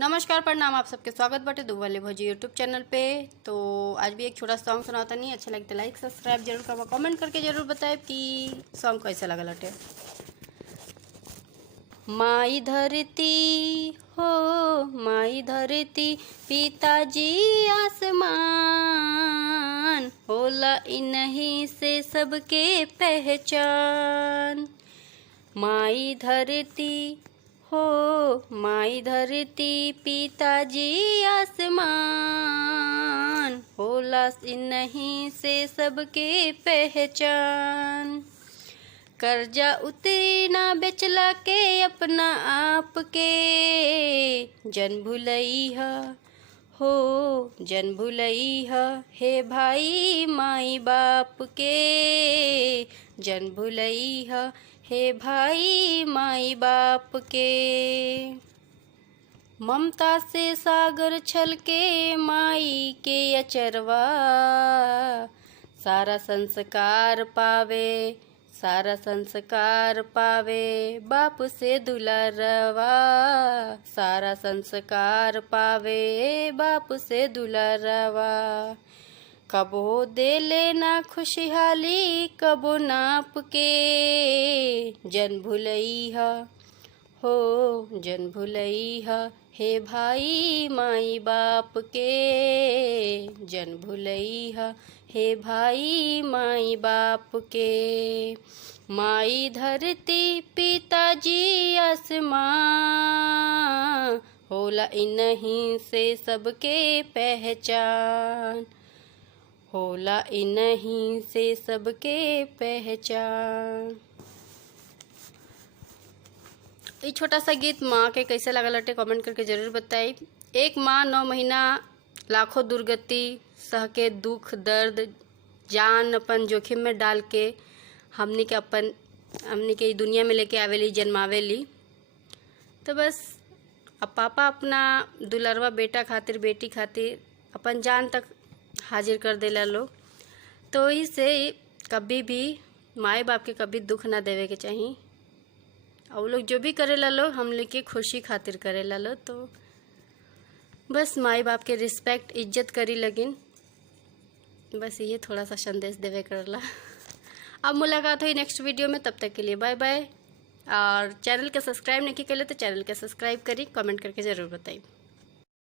नमस्कार प्रणाम, आप सबके स्वागत बाटे दुवाले भौजी यूट्यूब चैनल पे। तो आज भी एक छोटा सॉन्ग सुनाता नहीं, अच्छा लगता लाइक सब्सक्राइब जरूर करवा, कमेंट करके जरूर बताए कि सॉन्ग कैसा लगा लटे। माई धरती हो माई धरती, पिताजी आसमान, होला इन्हीं से सबके पहचान। माई धरती हो माई धरती, पिताजी आसमान, होला इन्हीं से सबके पहचान। कर्जा उतरी ना बेचला के अपना आप के, जन भुलैया हो जन भुलैया, हे भाई माई बाप के, जन भुलैया हे भाई माई बाप के। ममता से सागर छलके माई के अचरवा, सारा संस्कार पावे सारा संस्कार पावे, बाप से दुलारवा, सारा संस्कार पावे बाप से दुलारवा। कबो दे लेना खुशहाली कबो नाप के, जन भुलैया हो जन भुलैया, हे भाई माई बाप के, जन भुलैया हे भाई माई बाप के। माई धरती पिताजी आसमान, होला इन्हीं से सबके पहचान, होला इन्हीं से सबके पहचान। ये छोटा सा गीत माँ के कैसे लगा लटे कमेंट करके ज़रूर बताई। एक माँ 9 महीना लाखों दुर्गति सह के दुख दर्द जान अपन जोखिम में डाल के हमनी के दुनिया में लेके आवेली, जन्मावेली। तो बस अब पापा अपना दुलरवा बेटा खातिर बेटी खातिर अपन जान तक हाजिर कर देला लोग। तो इसे कभी भी माए बाप के कभी दुख ना देवे के चाहिए। और लोग जो भी करेला लोग हम लोग के खुशी खातिर करेला लोग। तो बस माई बाप के रिस्पेक्ट इज्जत करी लगिन, बस ये थोड़ा सा संदेश देवे करला। अब मुलाकात हुई नेक्स्ट वीडियो में, तब तक के लिए बाय बाय। और चैनल के सब्सक्राइब नहीं किया तो चैनल के सब्सक्राइब करी, कमेंट करके ज़रूर बताइए।